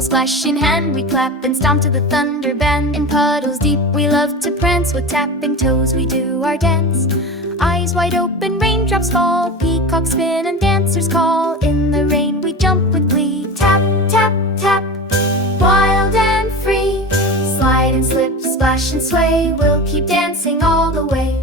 Twinkle splash in hand, we clap and stomp to the thunder band. In puddles deep we love to prance, with tapping toes we do our dance. Eyes wide open, raindrops fall, peacocks spin and dancers call. In the rain we jump with glee, tap, tap, tap, wild and free. Slide and slip, splash and sway, we'll keep dancing all the way.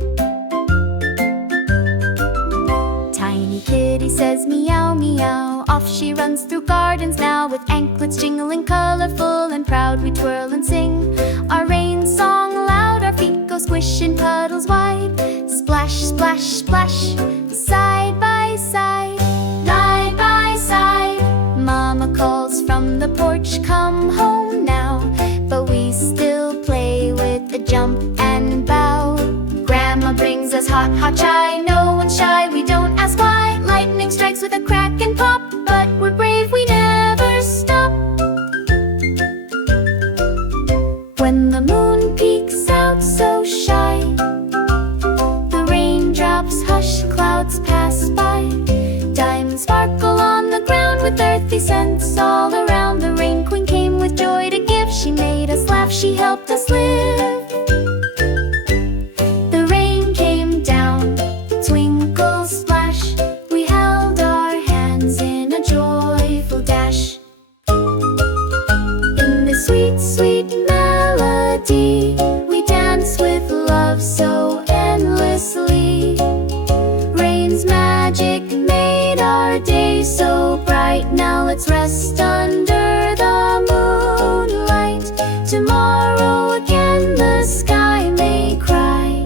Tiny kitty says meow, meow, off she runs through gardens now. With anklets jingling, colorful and proud, we twirl and sing our rain song loud. Our feet go squish in puddles wide, splash, splash, splash, side by side, side by side. Mama calls from the porch, come home now, but we still play with the jump and bow. Grandma brings us hot, hot chai, no one's shy, we don't ask why. Lightning strikes with a crack and pop, but we're brave, we never stop. When the moon peeks out so shy, the raindrops hush, clouds pass by. Diamonds sparkle on the ground with earthy scents all around. The rain queen came with joy to give, she made us laugh, she helped us live. The rain came down, twinkle splash, we held our hands in a joyful dash. In this sweet, sweet melody, we dance with love so endlessly. Rain's magic made our day so bright, now let's rest under the moonlight. Tomorrow again the sky may cry.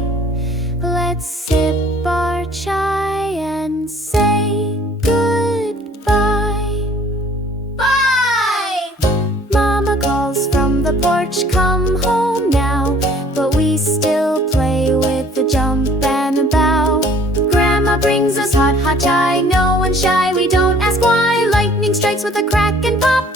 Let's sip our chai and say goodbye. Bye! Mama calls from the porch, come home now, but we still play with the jump and a bow. Grandma brings us hot, hot chai, no one's shy, we don't ask why. Lightning strikes with a crack and pop,